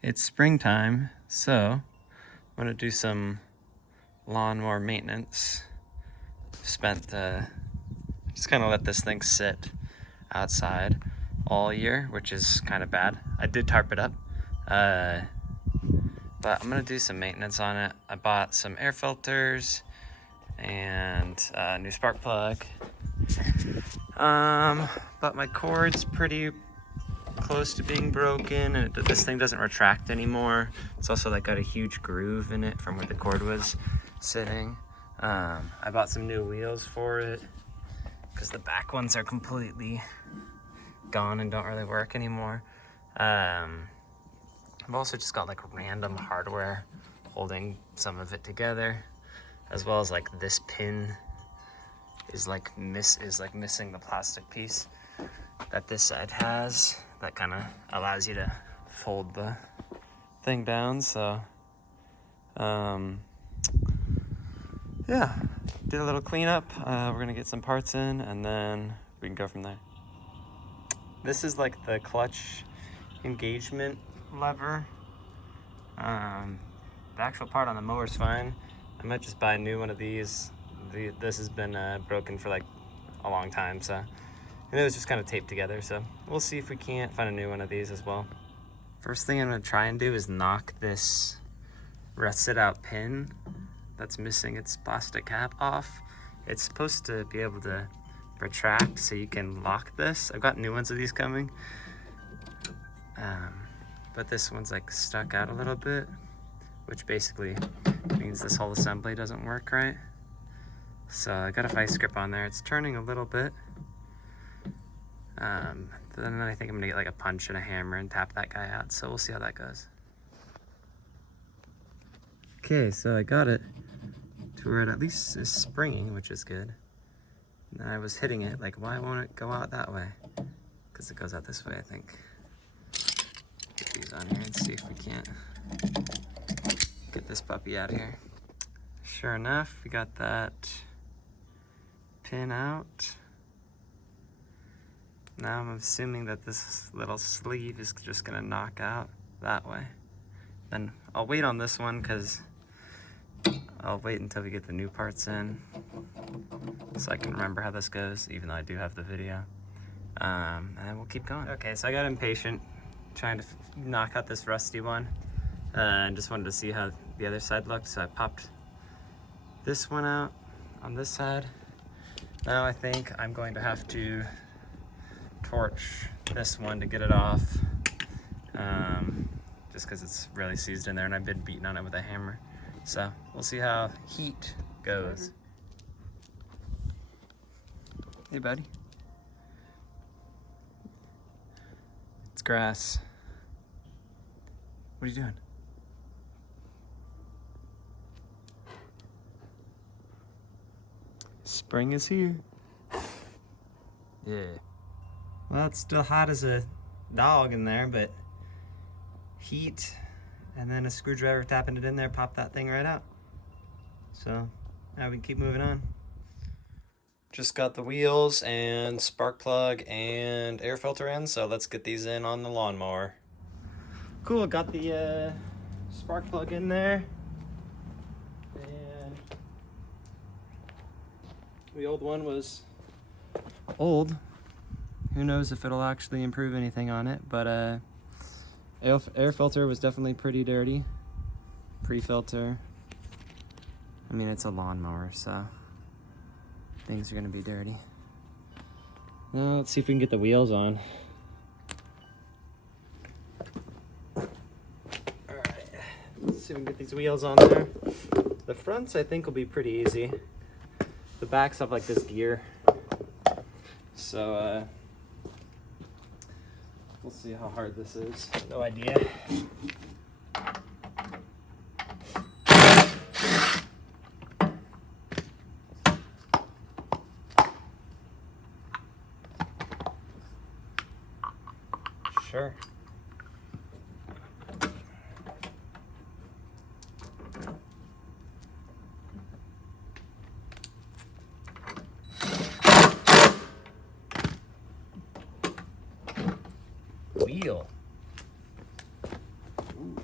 It's springtime, so I'm gonna do some lawnmower maintenance. Just kind of let this thing sit outside all year, which is kind of bad. I did tarp it up, but I'm gonna do some maintenance on it. I bought some air filters and a new spark plug. But my cord's pretty close to being broken, and this thing doesn't retract anymore. It's also like got a huge groove in it from where the cord was sitting. I bought some new wheels for it because the back ones are completely gone and don't really work anymore. I've also just got like random hardware holding some of it together, as well as like this pin is like missing the plastic piece that this side has that kind of allows you to fold the thing down. So yeah, did a little cleanup. We're gonna get some parts in and then we can go from there. This is like the clutch engagement lever. The actual part on the mower's fine. I might just buy a new one of these. This has been broken for like a long time, so, and it was just kind of taped together, so we'll see if we can't find a new one of these as well. First thing I'm gonna try and do is knock this rusted out pin that's missing its plastic cap off. It's supposed to be able to retract so you can lock this. I've got new ones of these coming, but this one's like stuck out a little bit, which basically means this whole assembly doesn't work right. So I got a vice grip on there. It's turning a little bit. Then I think I'm gonna get like a punch and a hammer and tap that guy out. So we'll see how that goes. Okay, so I got it to where it at least is springing, which is good. And I was hitting it like, why won't it go out that way? Because it goes out this way, I think. Put these on here and see if we can't get this puppy out of here. Sure enough, we got that pin out. Now I'm assuming that this little sleeve is just gonna knock out that way. Then I'll wait on this one because I'll wait until we get the new parts in so I can remember how this goes, even though I do have the video. And then we'll keep going. Okay, so I got impatient trying to knock out this rusty one and just wanted to see how the other side looked, so I popped this one out on this side. Now I think I'm going to have to torch this one to get it off, just because it's really seized in there and I've been beating on it with a hammer. So we'll see how heat goes. Hey buddy. It's grass. What are you doing? Spring is here. Yeah. Well, it's still hot as a dog in there, but heat and then a screwdriver tapping it in there, pop that thing right out. So now we can keep moving on. Just got the wheels and spark plug and air filter in, so let's get these in on the lawnmower. Cool, got the spark plug in there. And the old one was old. Who knows if it'll actually improve anything on it, but air filter was definitely pretty dirty. Pre-filter. I mean, it's a lawnmower, so things are gonna be dirty. Now let's see if we can get the wheels on. Alright, let's see if we can get these wheels on there. The fronts I think will be pretty easy. The backs have like this gear. So we'll see how hard this is. No idea. Sure. Wheel. Ooh.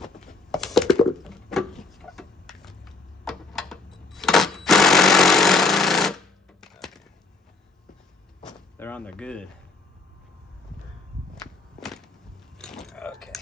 good. Okay.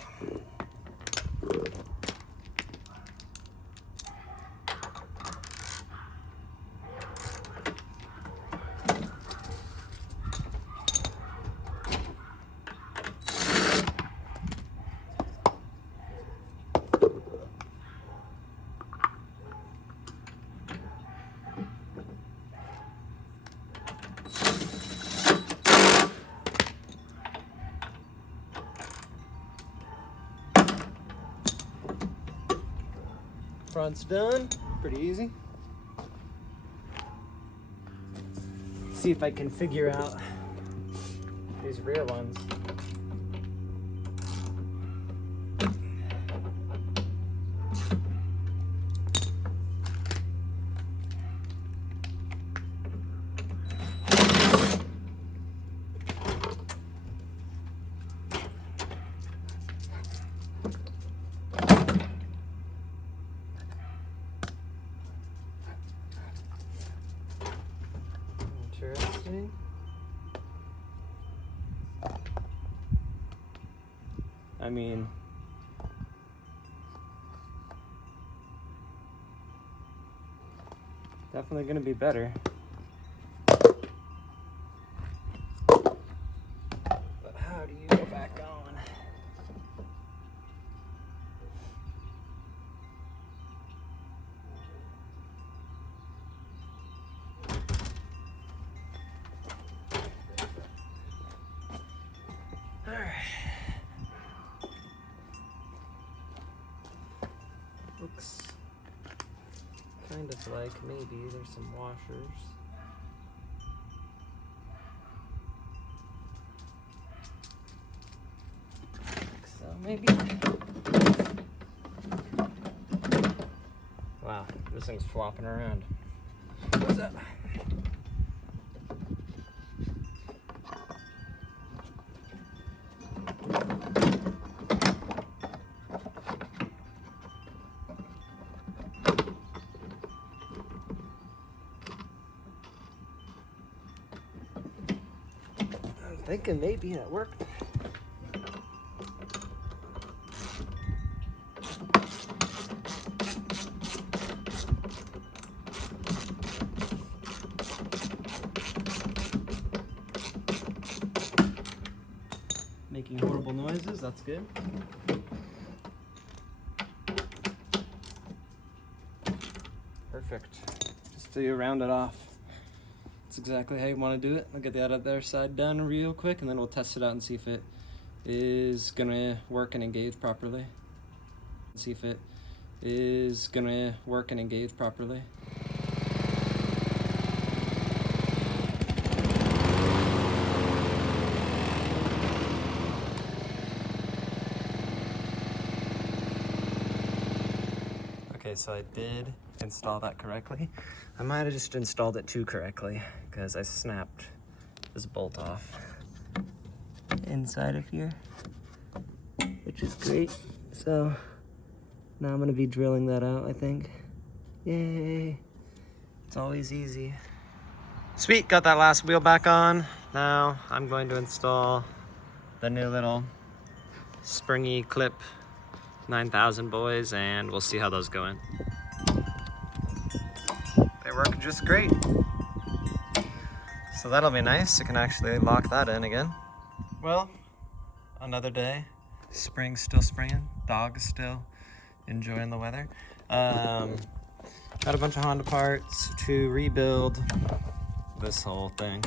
Front's done, pretty easy. Let's see if I can figure out these rear ones. Interesting. I mean, definitely gonna be better. But how do you go back on? Looks kind of like maybe there's some washers. So maybe. Wow, this thing's flopping around. What's that? I'm thinking maybe it worked. Making horrible noises, that's good. Perfect. Just till you round it off. That's exactly how you want to do it. I'll get the other side done real quick and then we'll test it out and see if it is gonna work and engage properly. See if it is gonna work and engage properly. Okay, so I did install that correctly. I might have just installed it too correctly because I snapped this bolt off inside of here, which is great. So now I'm gonna be drilling that out, I think. Yay, it's always easy. Sweet, got that last wheel back on. Now I'm going to install the new little springy clip 9000 boys and we'll see how those go in. They're working just great. So that'll be nice. I can actually lock that in again. Well, another day. Spring's still springing. Dog's still enjoying the weather. Got a bunch of Honda parts to rebuild this whole thing.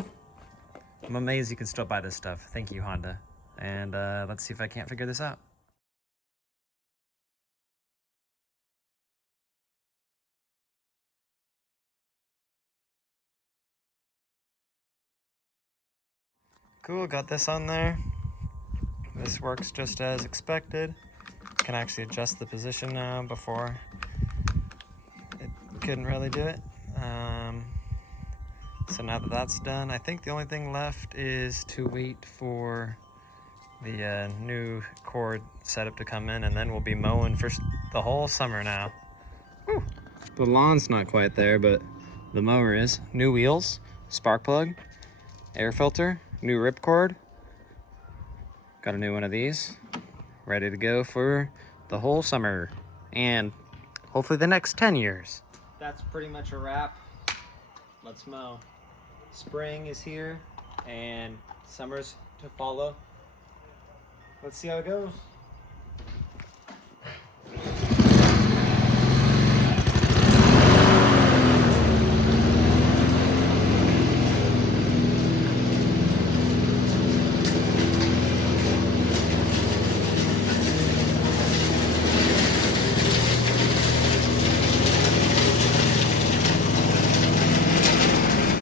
I'm amazed you can still buy this stuff. Thank you, Honda. And let's see if I can't figure this out. Cool, got this on there. This works just as expected. Can actually adjust the position now. Before it couldn't really do it. So now that that's done, I think the only thing left is to wait for the new cord setup to come in, and then we'll be mowing for the whole summer now. Woo. The lawn's not quite there, but the mower is. New wheels, spark plug, air filter, new ripcord. Got a new one of these, ready to go for the whole summer and hopefully the next 10 years. That's pretty much a wrap. Let's mow. Spring is here and summer's to follow. Let's see how it goes.